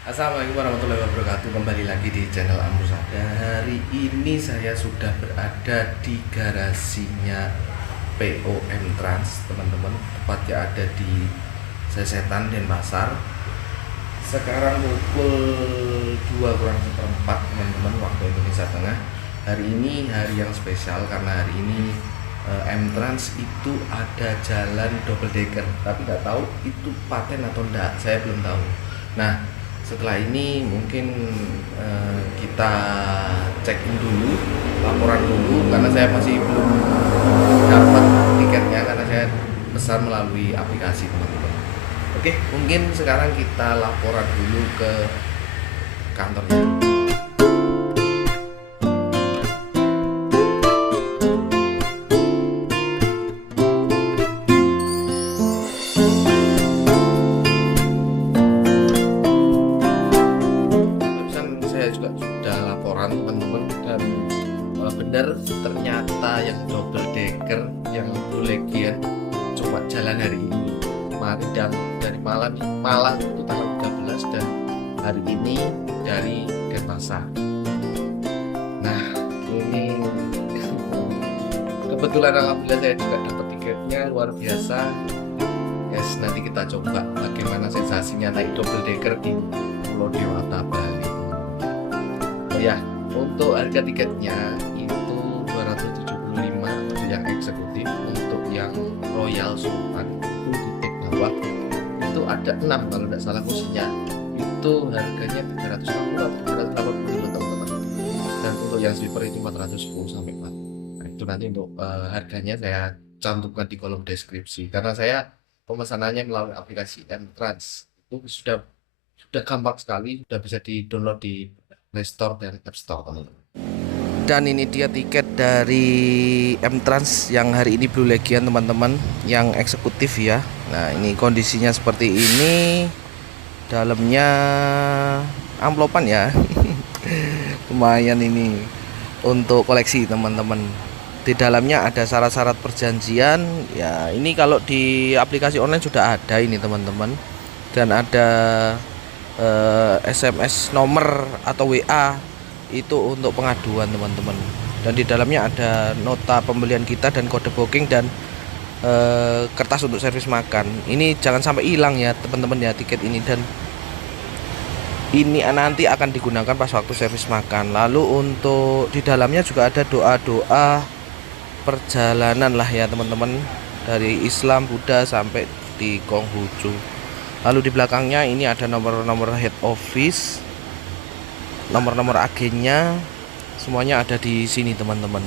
Assalamualaikum warahmatullahi wabarakatuh. Kembali lagi di channel Amrusada. Hari ini saya sudah berada di garasinya POM Trans, teman-teman. Tepatnya ada di Sesetan, Denpasar. Sekarang pukul 2 kurang seperempat, teman-teman, waktu Indonesia Tengah. Hari ini hari yang spesial karena hari ini M Trans itu ada jalan double decker, tapi nggak tahu itu paten atau enggak, saya belum tahu. Nah, setelah ini mungkin kita check in dulu, laporan dulu, karena saya masih belum dapat tiketnya karena saya pesan melalui aplikasi, teman-teman. Oke, mungkin sekarang kita laporan dulu ke kantornya. Juga sudah laporan, teman-teman, dan benar ternyata yang double decker yang Legian coba jalan hari ini kemarin, dan dari Malang itu tanggal 13, dan hari ini dari Denpasar. Nah, ini kebetulan alhamdulillah saya juga dapat tiketnya, luar biasa. Yes, nanti kita coba bagaimana sensasinya naik double decker di Pulau Dewata, Bali. Ya, untuk harga tiketnya itu 275 untuk yang eksekutif. Untuk yang Royal Sultan itu di tek bawah itu ada 6 kalau tidak salah kursinya, itu harganya 360 atau 380 teman-teman. Dan untuk yang sleeper itu 410 sampai 4. Nah, itu nanti untuk harganya saya cantumkan di kolom deskripsi, karena saya pemesanannya melalui aplikasi M Trans. Itu sudah gampang sekali, sudah bisa di-download di Play Store dan App Store, teman-teman. Dan ini dia tiket dari M Trans yang hari ini Blue Legian, teman-teman, yang eksekutif ya. Nah, ini kondisinya seperti ini. Dalamnya amplopan ya. Lumayan ini untuk koleksi, teman-teman. Di dalamnya ada syarat-syarat perjanjian. Ya, ini kalau di aplikasi online sudah ada ini, teman-teman. Dan ada SMS nomor atau WA itu untuk pengaduan, teman-teman. Dan di dalamnya ada nota pembelian kita dan kode booking dan kertas untuk servis makan. Ini jangan sampai hilang ya, teman-teman ya, tiket ini. Dan ini nanti akan digunakan pas waktu servis makan. Lalu untuk di dalamnya juga ada doa-doa perjalanan lah ya, teman-teman, dari Islam, Buddha sampai di Konghucu. Lalu di belakangnya ini ada nomor-nomor head office, nomor-nomor agennya, semuanya ada di sini, teman-teman.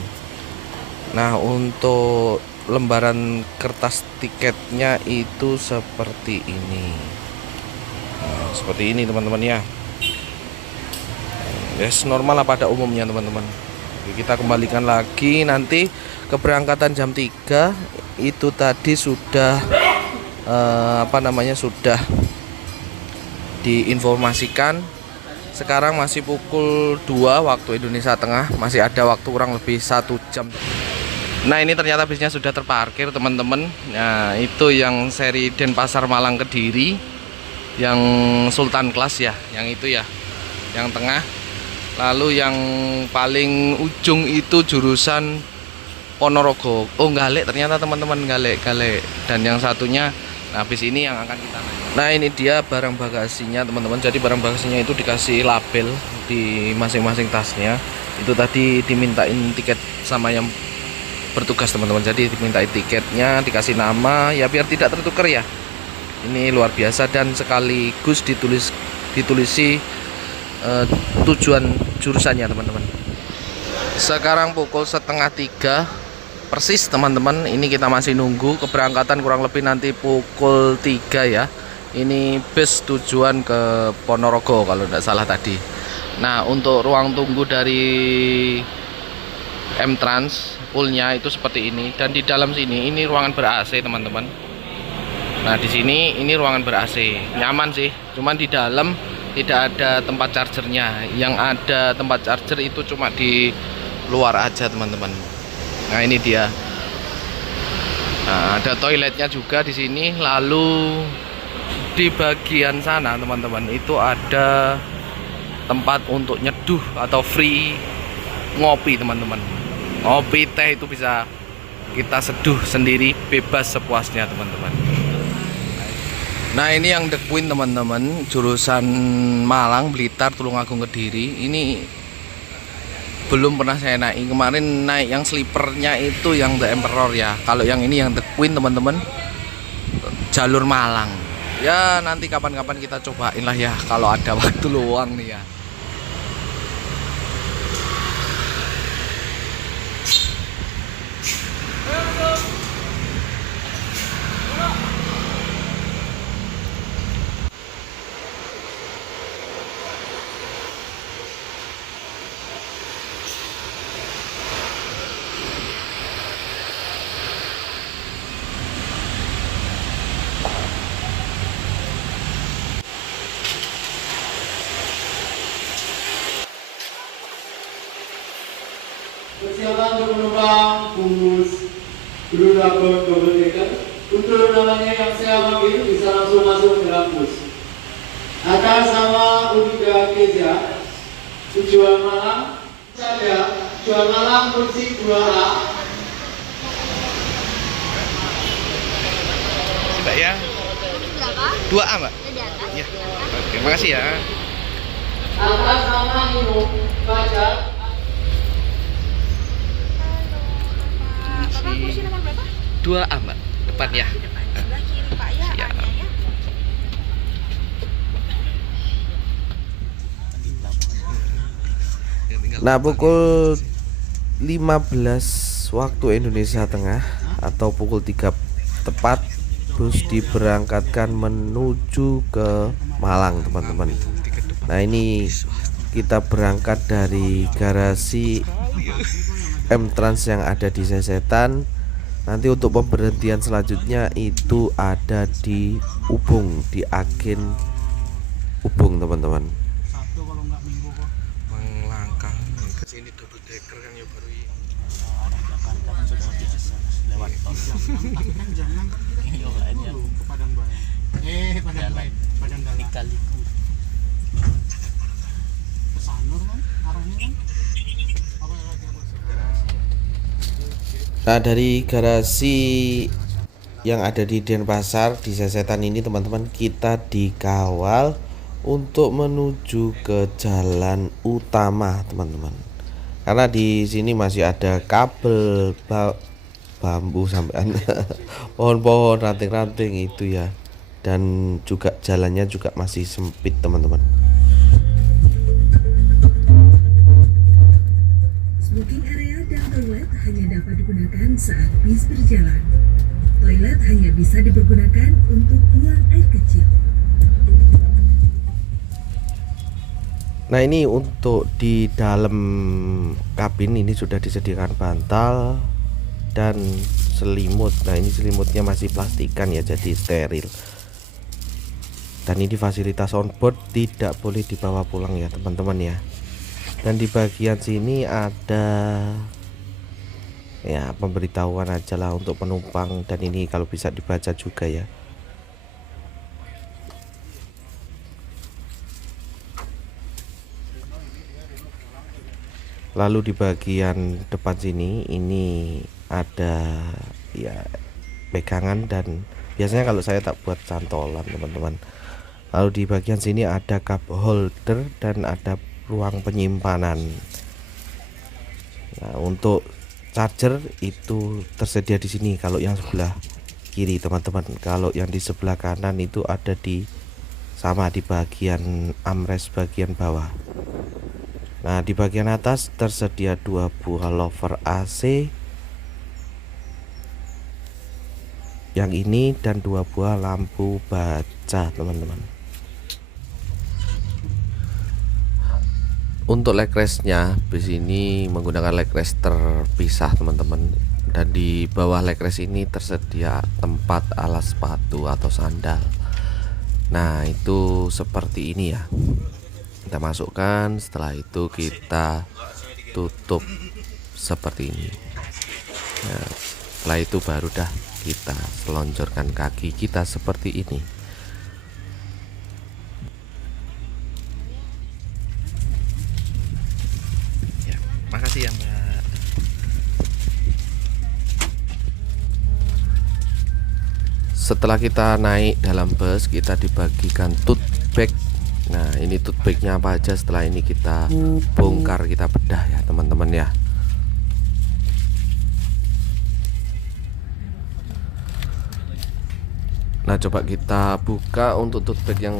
Nah, untuk lembaran kertas tiketnya itu seperti ini. Nah, seperti ini, teman-teman ya. Yes, normal lah pada umumnya, teman-teman. Kita kembalikan lagi, nanti keberangkatan jam 3 itu tadi sudah sudah diinformasikan. Sekarang masih pukul 2 waktu Indonesia Tengah, masih ada waktu kurang lebih 1 jam. Nah, ini ternyata bisnya sudah terparkir, teman-teman. Nah, itu yang seri Denpasar Malang Kediri, yang Sultan Class ya, yang itu ya, yang tengah. Lalu yang paling ujung itu jurusan Ponorogo. Oh, Galek ternyata, teman-teman, Galek. Dan yang satunya, nah, bis ini yang akan kita naik. Nah, ini dia barang bagasinya, teman-teman. Jadi barang bagasinya itu dikasih label di masing-masing tasnya. Itu tadi dimintain tiket sama yang bertugas, teman-teman. Jadi dimintain tiketnya, dikasih nama ya biar tidak tertukar ya. Ini luar biasa, dan sekaligus ditulisi tujuan jurusannya, teman-teman. Sekarang pukul 2:30 persis, teman-teman. Ini kita masih nunggu keberangkatan, kurang lebih nanti pukul 3 ya. Ini bus tujuan ke Ponorogo kalau tidak salah tadi. Nah, untuk ruang tunggu dari M Trans poolnya itu seperti ini. Dan di dalam sini ini ruangan ber-AC, teman-teman. Nah, di sini ini ruangan ber-AC, nyaman sih. Cuman di dalam tidak ada tempat chargernya. Yang ada tempat charger itu cuma di luar aja, teman-teman. Nah, ini dia. Nah, ada toiletnya juga di sini. Lalu di bagian sana teman-teman itu ada tempat untuk nyeduh atau free ngopi teman-teman. Ngopi teh itu bisa kita seduh sendiri bebas sepuasnya teman-teman. Nah ini yang The Queen teman-teman, jurusan Malang, Blitar, Tulungagung, Kediri. Ini belum pernah saya naik. Kemarin naik yang sleepernya itu yang The Emperor ya. Kalau yang ini yang The Queen teman-teman, jalur Malang. Ya nanti kapan-kapan kita cobain lah ya kalau ada waktu luang nih ya. Persiapan untuk penumpang bungkus Blue Dragon Double Decker. Untuk namanya yang saya panggil bisa langsung masuk ke dalam bus. Atas nama Unida Keja, tujuan Malang saja, tujuan Malang kursi 2A. Mbak ya. Berapa? 2A Mbak. Di atas. Ya. Terima kasih ya. Atas nama Nino Fajar. Bapak kursi nomor berapa? 2A Mbak, depan ya. Di depan sebelah kiri Pak ya, Siap. A-nya ya. Nah, pukul 15 waktu Indonesia Tengah atau pukul 3 tepat bus diberangkatkan menuju ke Malang, teman-teman. Nah, ini kita berangkat dari garasi M-Trans yang ada di Sesetan. Nanti untuk pemberhentian selanjutnya itu ada di Ubung, di Agen Ubung, teman-teman. Melangkah ke sini double decker kan ya baru ini. Nah, dari garasi yang ada di Denpasar di Sesetan ini, teman-teman, kita dikawal untuk menuju ke jalan utama, teman-teman. Karena di sini masih ada kabel bambu sampai pohon-pohon ranting-ranting itu ya. Dan juga jalannya juga masih sempit, teman-teman. Smoking area dan toilet hanya dapat digunakan saat bis berjalan. Toilet hanya bisa dipergunakan untuk buang air kecil. Nah, ini untuk di dalam kabin ini sudah disediakan bantal dan selimut. Nah, ini selimutnya masih plastikan ya, jadi steril. Dan ini fasilitas onboard tidak boleh dibawa pulang ya, teman-teman ya. Dan di bagian sini ada ya pemberitahuan aja lah untuk penumpang, dan ini kalau bisa dibaca juga ya. Lalu di bagian depan sini ini ada ya pegangan, dan biasanya kalau saya tak buat cantolan, teman-teman. Lalu di bagian sini ada cup holder dan ada ruang penyimpanan. Nah, untuk charger itu tersedia di sini kalau yang sebelah kiri, teman-teman. Kalau yang di sebelah kanan itu ada di sama di bagian armrest bagian bawah. Nah, di bagian atas tersedia 2 buah lover AC yang ini dan 2 buah lampu baca, teman-teman. Untuk leg restnya bis ini menggunakan leg rest terpisah, teman-teman. Dan di bawah leg rest ini tersedia tempat alas sepatu atau sandal. Nah, itu seperti ini ya. Kita masukkan, setelah itu kita tutup seperti ini. Nah, setelah itu baru dah kita selonjorkan kaki kita seperti ini. setelah kita naik dalam bus, kita dibagikan tote bag. Nah, ini tote bagnya apa aja, setelah ini kita bongkar, kita bedah ya teman-teman ya. Nah, coba kita buka untuk tote bag yang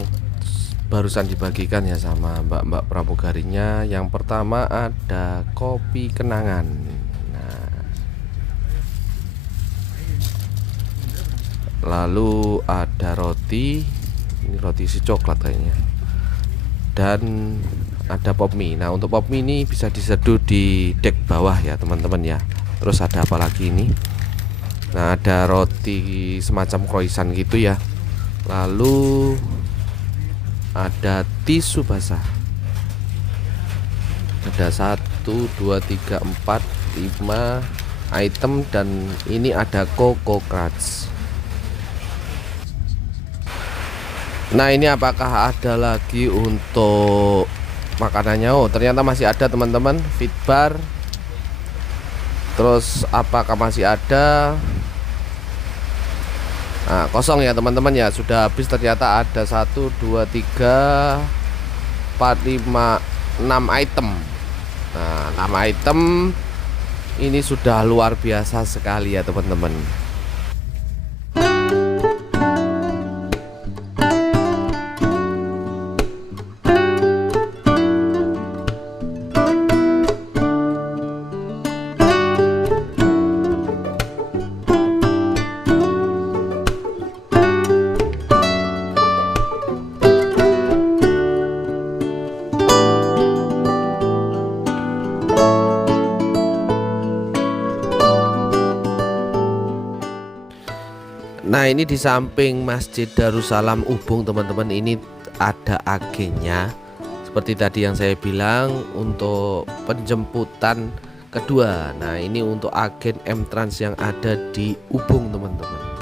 barusan dibagikan ya sama mbak-mbak pramugarinya. Yang pertama ada kopi kenangan. Lalu ada roti, ini roti isi coklat kayaknya, dan ada pop mie. Nah, untuk pop mie ini bisa diseduh di dek bawah ya teman-teman ya. Terus ada apa lagi ini? Nah, ada roti semacam croissant gitu ya. Lalu ada tisu basah. Ada 1, 2, 3, 4, 5 item, dan ini ada Coco Crunch. Nah, ini apakah ada lagi untuk makanannya? Oh, ternyata masih ada teman-teman, fit bar. Terus apakah masih ada? Nah, kosong ya teman-teman ya, sudah habis. Ternyata ada 1, 2, 3, 4, 5, 6 item. Nah, 6 item ini sudah luar biasa sekali ya teman-teman. Nah, ini di samping Masjid Darussalam Ubung teman-teman, ini ada agennya. Seperti tadi yang saya bilang untuk penjemputan kedua. Nah, ini untuk agen M-Trans yang ada di Ubung teman-teman.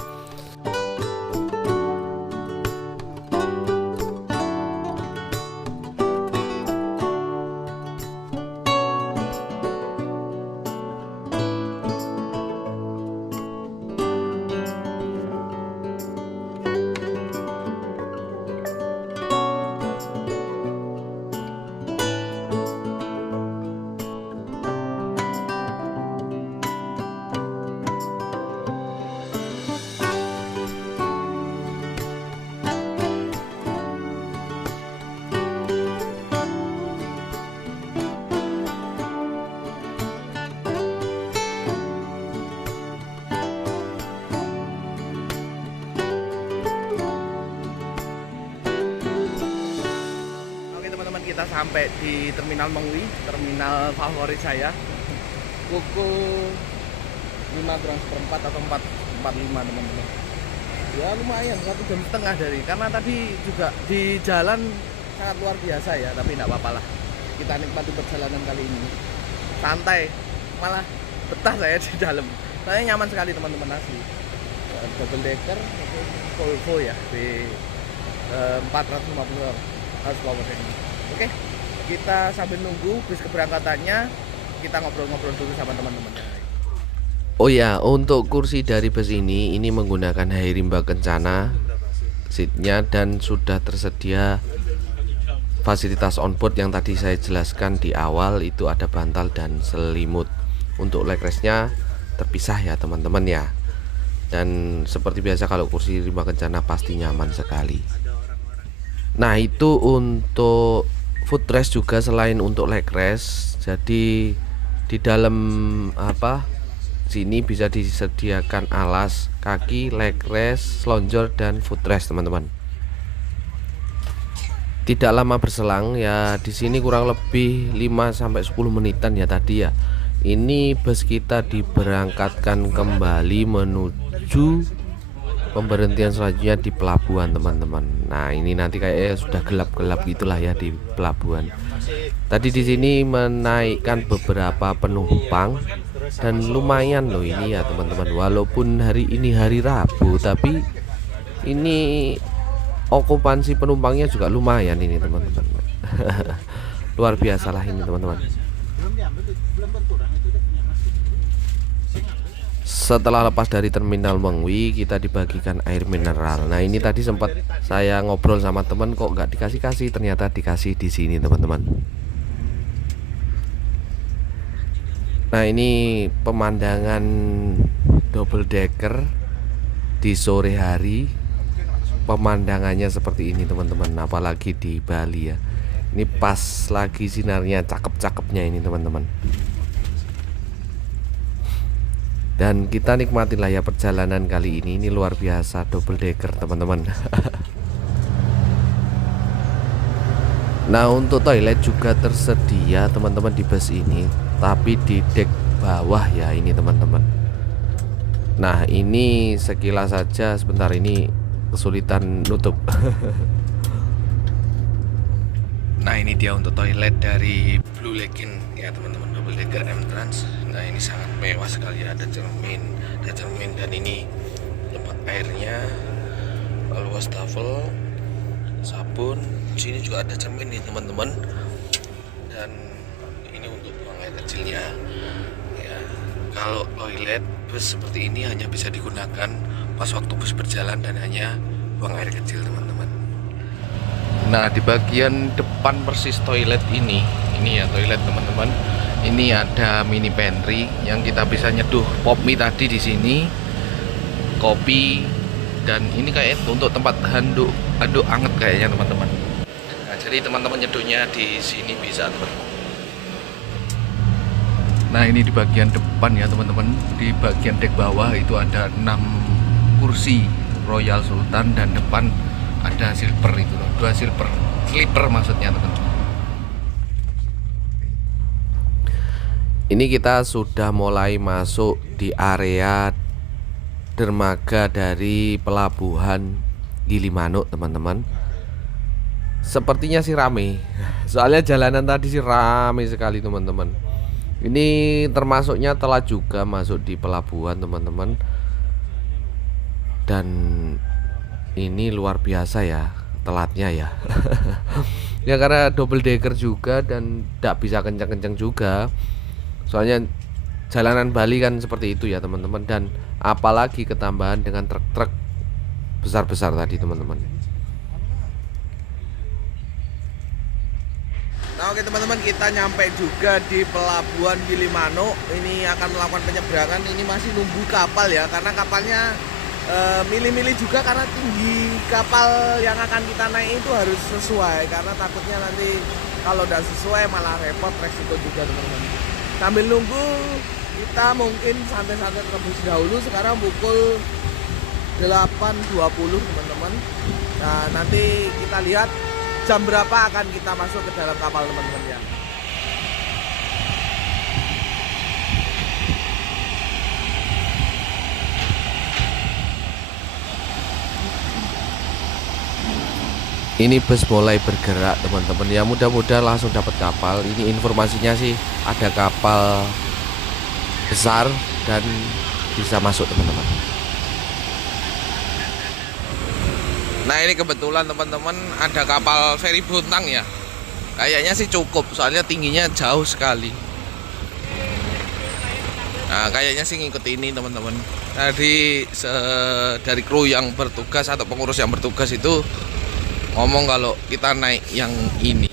Kita sampai di Terminal Mengwi, terminal favorit saya. Pukul 5:45 atau 4:45 teman-teman. Ya lumayan, 1 jam setengah dari, karena tadi juga di jalan sangat luar biasa ya, tapi tidak apa-apa lah. Kita nikmati perjalanan kali ini. Santai, malah betah saya di dalam. Saya nyaman sekali teman-teman, asli. Double decker, Volvo ya, di 450 horsepower ini. Oke, kita sambil nunggu bis keberangkatannya, kita ngobrol-ngobrol dulu sama teman-teman. Oh ya, untuk kursi dari bus ini menggunakan Hairimba Kencana seatnya, dan sudah tersedia fasilitas onboard yang tadi saya jelaskan di awal. Itu ada bantal dan selimut. Untuk legrestnya terpisah ya teman-teman ya. Dan seperti biasa kalau kursi Rimba Kencana pasti nyaman sekali. Nah, itu untuk footrest juga selain untuk legrest. Jadi di dalam sini bisa disediakan alas kaki, legrest, selonjor, dan footrest teman-teman. Tidak lama berselang ya, di sini kurang lebih 5-10 menitan ya tadi ya. Ini bus kita diberangkatkan kembali menuju pemberhentian selanjutnya di pelabuhan teman-teman. Nah, ini nanti kayaknya sudah gelap-gelap gitulah ya di pelabuhan. Tadi di sini menaikkan beberapa penumpang dan lumayan loh ini ya teman-teman. Walaupun hari ini hari Rabu, tapi ini okupansi penumpangnya juga lumayan ini teman-teman. Luar biasa lah ini teman-teman. Setelah lepas dari terminal Mengwi, kita dibagikan air mineral. Nah ini tadi sempat saya ngobrol sama teman, kok nggak dikasih-kasih, ternyata dikasih di sini teman-teman. Nah ini pemandangan double decker di sore hari, pemandangannya seperti ini teman-teman, apalagi di Bali ya. Ini pas lagi sinarnya cakep-cakepnya ini teman-teman. Dan kita nikmatin lah ya perjalanan kali ini luar biasa, double decker teman-teman. Nah untuk toilet juga tersedia teman-teman di bus ini, tapi di dek bawah ya ini teman-teman. Nah ini sekilas saja, sebentar ini kesulitan nutup. Nah ini dia untuk toilet dari Blue Lagoon ya teman-teman, double decker M-Trans. Nah ini sangat mewah sekali, ada cermin dan ini tempat airnya, lalu wastafel, sabun. Di sini juga ada cermin nih teman-teman, dan ini untuk buang air kecilnya ya. Kalau toilet bus seperti ini hanya bisa digunakan pas waktu bus berjalan dan hanya buang air kecil teman-teman. Nah di bagian depan persis toilet ini ya toilet teman-teman. Ini ada mini pantry yang kita bisa nyeduh pop mie tadi di sini, kopi, dan ini kayak untuk tempat handuk anget kayaknya teman-teman. Nah jadi teman-teman nyeduhnya di sini bisa teman-teman. Nah ini di bagian depan ya teman-teman, di bagian dek bawah itu ada 6 kursi Royal Sultan, dan depan ada silver itu loh, 2 silver sleeper maksudnya teman-teman. Ini kita sudah mulai masuk di area dermaga dari pelabuhan Gilimanuk teman-teman. Sepertinya sih rame, soalnya jalanan tadi sih rame sekali teman-teman. Ini termasuknya telat juga masuk di pelabuhan teman-teman, dan ini luar biasa ya telatnya ya. Ya karena double decker juga dan tidak bisa kencang-kencang juga. Soalnya jalanan Bali kan seperti itu ya teman-teman, dan apalagi ketambahan dengan truk-truk besar-besar tadi teman-teman. Nah oke teman-teman, kita nyampe juga di pelabuhan Gilimanuk. Ini akan melakukan penyeberangan. Ini masih nunggu kapal ya, karena kapalnya milih-milih juga, karena tinggi kapal yang akan kita naik itu harus sesuai, karena takutnya nanti kalau udah sesuai malah repot, resiko juga teman-teman. Sambil nunggu kita mungkin santai-santai rebus dahulu. Sekarang pukul 8.20 teman-teman. Nah nanti kita lihat jam berapa akan kita masuk ke dalam kapal teman-teman ya. Ini bus mulai bergerak teman-teman ya, mudah-mudahan langsung dapat kapal. Ini informasinya sih ada kapal besar dan bisa masuk teman-teman. Nah ini kebetulan teman-teman ada kapal feri Bontang ya. Kayaknya sih cukup, soalnya tingginya jauh sekali. Nah kayaknya sih ngikut ini teman-teman. Tadi dari kru yang bertugas atau pengurus yang bertugas itu ngomong kalau kita naik yang ini.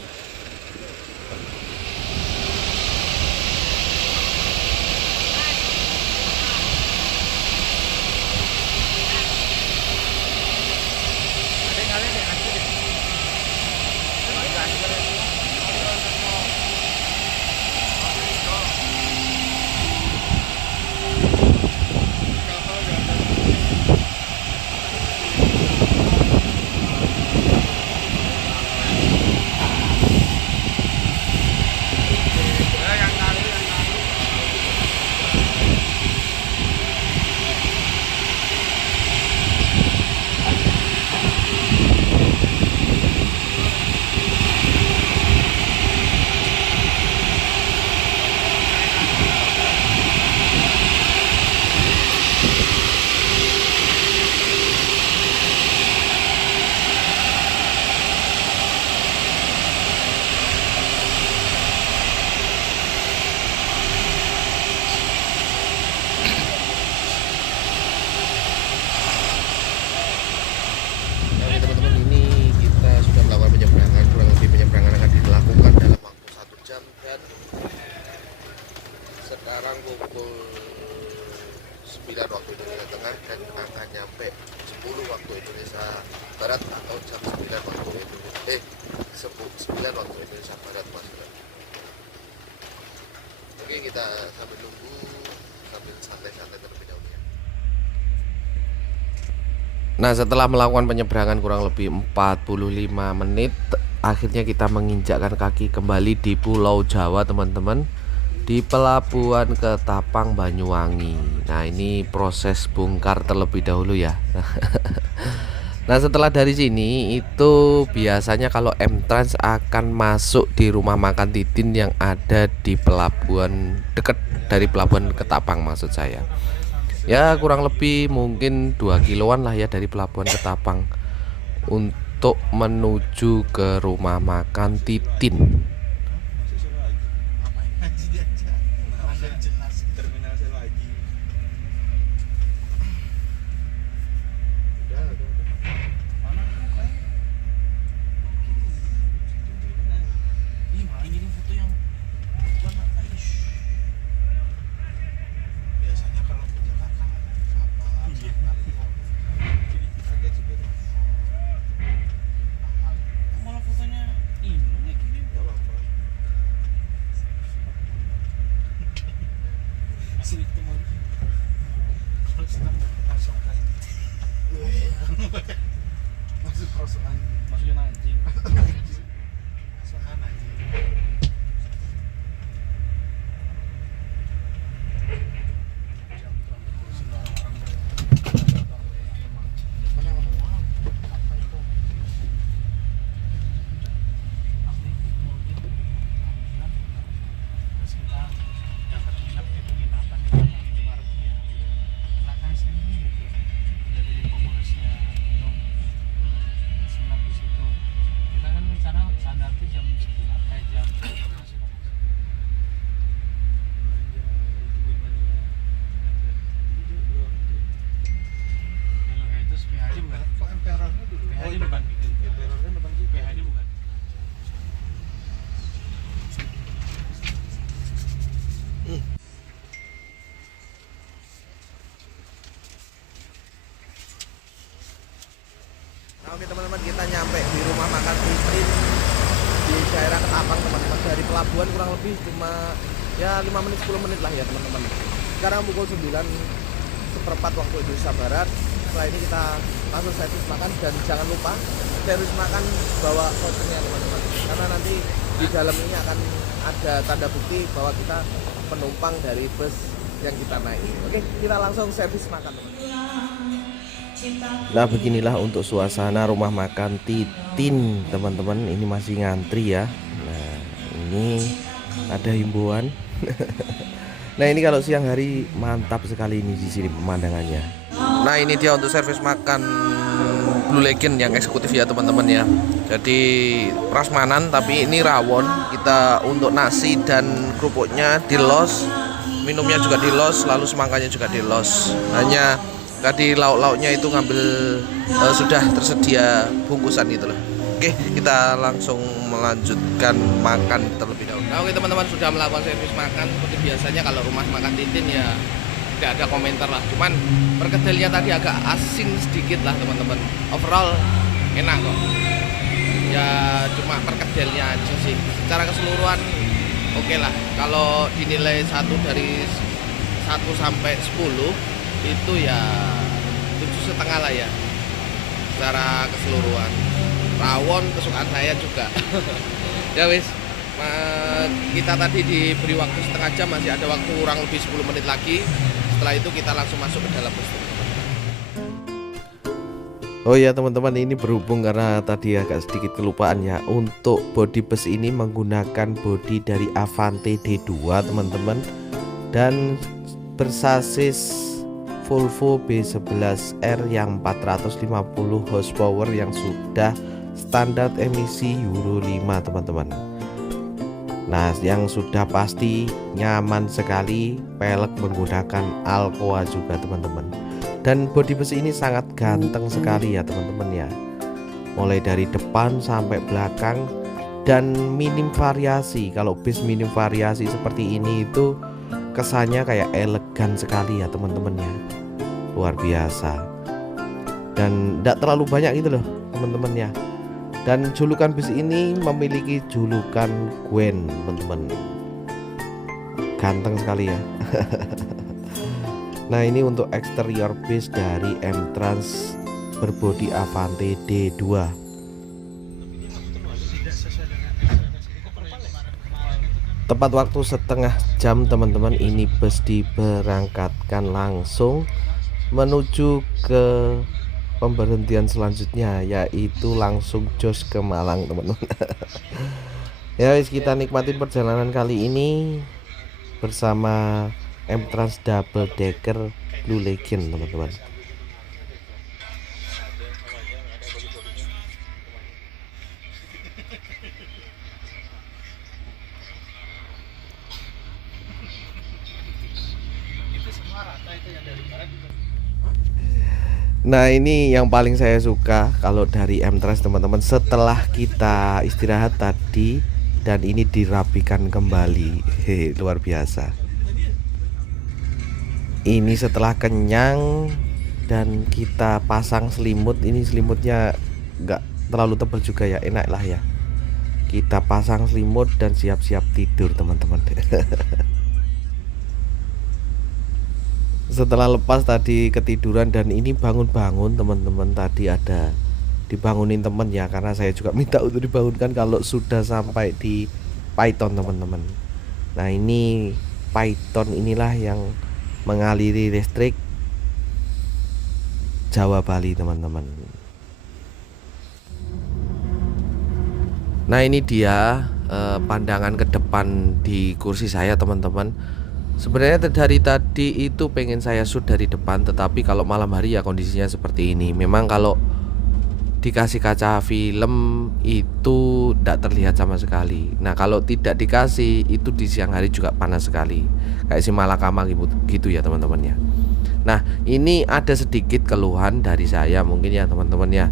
seperempat atau jam 9 waktu Indonesia 9 waktu Indonesia Barat Mas. Oke, kita sambil nunggu, sambil santai-santai terlebih dahulu ya. Nah, setelah melakukan penyeberangan kurang lebih 45 menit, akhirnya kita menginjakkan kaki kembali di Pulau Jawa teman-teman, di pelabuhan Ketapang Banyuwangi. Nah, ini proses bongkar terlebih dahulu ya. Nah, setelah dari sini itu biasanya kalau M-Trans akan masuk di rumah makan Titin yang ada di pelabuhan, dekat dari pelabuhan Ketapang maksud saya. Ya kurang lebih mungkin 2 kiloan lah ya dari pelabuhan Ketapang untuk menuju ke rumah makan Titin. Nah, oke teman-teman, kita nyampe di rumah makan Titin di daerah Ketapang teman-teman. Dari pelabuhan kurang lebih cuma ya 5 menit 10 menit lah ya teman-teman. Sekarang pukul 9:15 waktu Indonesia Barat. Setelah ini kita langsung servis makan, dan jangan lupa servis makan bawa vouchernya teman-teman, karena nanti di dalam ini akan ada tanda bukti bahwa kita penumpang dari bus yang kita naiki. Oke, kita langsung servis makan teman-teman. Nah, beginilah untuk suasana rumah makan Titin teman-teman. Ini masih ngantri ya. Nah, ini ada himbauan. Nah, ini kalau siang hari mantap sekali ini di sini pemandangannya. Nah, ini dia untuk servis makan Blue Legend yang eksekutif ya teman-teman ya. Jadi prasmanan tapi ini rawon. Kita untuk nasi dan kerupuknya dilos, minumnya juga dilos, lalu semangkanya juga dilos. Hanya tadi lauk-lauknya itu ngambil sudah tersedia bungkusan gitu loh. Oke, kita langsung melanjutkan makan terlebih dahulu. Nah, oke teman-teman, sudah melakukan servis makan seperti biasanya. Kalau rumah makan Titin ya tidak ada komentar lah. Cuman perkedelnya tadi agak asin sedikit lah teman-teman. Overall enak kok. Ya cuma perkedelnya aja sih. Secara keseluruhan oke lah. Kalau dinilai 1 dari 1 sampai 10 itu ya 7,5 lah ya secara keseluruhan. Rawon kesukaan saya juga. Ya wis, kita tadi diberi waktu setengah jam, masih ada waktu kurang lebih 10 menit lagi. Setelah itu kita langsung masuk ke dalam bus. Oh ya teman-teman, ini berhubung karena tadi agak sedikit kelupaan ya. Untuk bodi bus ini menggunakan bodi dari Avante D2 teman-teman, dan bersasis Volvo B11R yang 450 horsepower yang sudah standar emisi Euro 5 teman-teman. Nah, yang sudah pasti nyaman sekali, pelek menggunakan Alcoa juga teman-teman. Dan bodi bus ini sangat ganteng sekali ya teman-teman ya. Mulai dari depan sampai belakang, dan minim variasi. Kalau bis minim variasi seperti ini itu kesannya kayak elegan sekali ya teman-teman ya. Luar biasa. Dan tidak terlalu banyak gitu loh teman-teman ya. Dan julukan bis ini memiliki julukan Gwen teman-teman. Ganteng sekali ya. Nah ini untuk eksterior bis dari M-Trans berbodi Avante D2. Tepat waktu setengah jam teman-teman, ini bus diberangkatkan langsung menuju ke pemberhentian selanjutnya, yaitu langsung jos ke Malang teman-teman. Ya wis, kita nikmatin perjalanan kali ini bersama M-Trans Double Decker Blue Legend teman-teman. Nah ini yang paling saya suka kalau dari M-Trans teman-teman, setelah kita istirahat tadi dan ini dirapikan kembali. Hehe, luar biasa. Ini setelah kenyang dan kita pasang selimut. Ini selimutnya nggak terlalu tebal juga ya, enak lah ya. Kita pasang selimut dan siap-siap tidur teman-teman. Setelah lepas tadi ketiduran dan ini bangun-bangun teman-teman, tadi ada dibangunin temen ya, karena saya juga minta untuk dibangunkan kalau sudah sampai di Python teman-teman. Nah ini Python inilah yang mengaliri listrik Jawa Bali teman-teman. Nah ini dia pandangan ke depan di kursi saya teman-teman. Sebenarnya dari tadi itu pengen saya shoot dari depan, tetapi kalau malam hari ya kondisinya seperti ini. Memang kalau dikasih kaca film itu tidak terlihat sama sekali. Nah kalau tidak dikasih itu di siang hari juga panas sekali, kayak si Malakama gitu ya teman-teman ya. Nah ini ada sedikit keluhan dari saya mungkin ya teman-teman ya,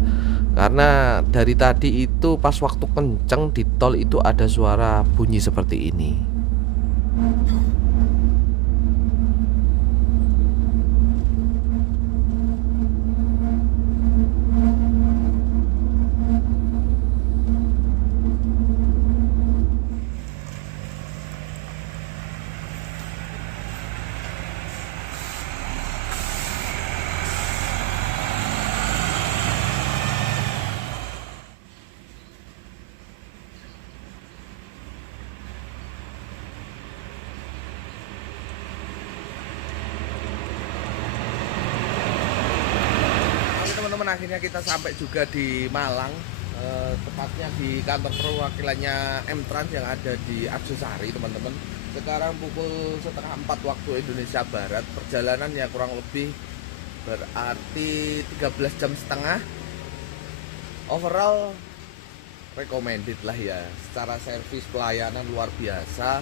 karena dari tadi itu pas waktu kenceng di tol itu ada suara bunyi seperti ini. Teman-teman, akhirnya kita sampai juga di Malang, tepatnya di kantor perwakilannya M-Trans yang ada di Arjosari teman-teman. Sekarang pukul 3:30 waktu Indonesia Barat. Perjalanan ya kurang lebih berarti 13,5 jam. Overall recommended lah ya, secara servis pelayanan luar biasa.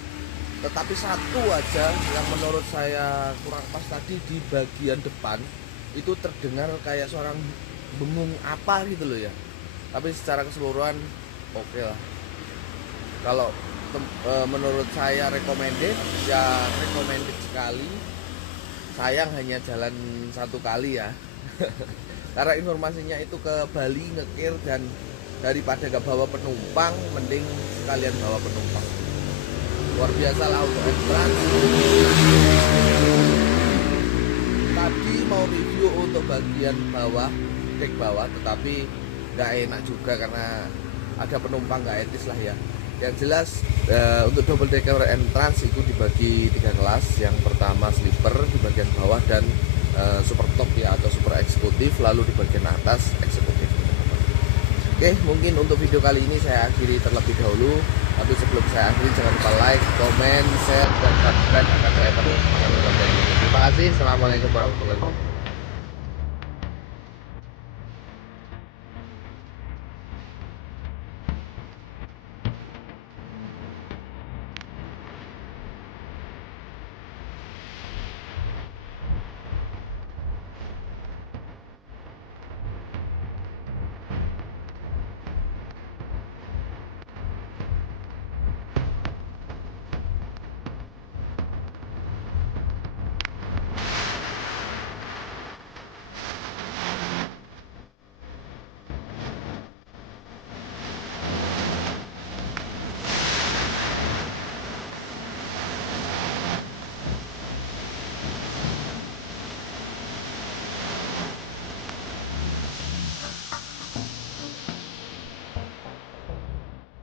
Tetapi satu aja yang menurut saya kurang pas tadi, di bagian depan itu terdengar kayak seorang bengong apa gitu loh ya. Tapi secara keseluruhan oke lah. Kalau menurut saya recommended ya, recommended sekali. Sayang hanya jalan satu kali ya. Karena informasinya itu ke Bali ngekir, dan daripada gak bawa penumpang mending sekalian bawa penumpang. Luar biasa lah untuk M-Trans. Tadi mau review untuk bagian bawah, dek bawah, tetapi nggak enak juga karena ada penumpang, nggak etis lah ya. Yang jelas untuk double decker M-Trans itu dibagi 3 kelas. Yang pertama sleeper di bagian bawah dan super top ya, atau super eksekutif, lalu di bagian atas eksekutif. Oke, mungkin untuk video kali ini saya akhiri terlebih dahulu. Tapi sebelum saya akhiri, jangan lupa like, komen, share, dan subscribe agar saya terus mengambil konten ini. Terima kasih. Assalamualaikum warahmatullahi wabarakatuh.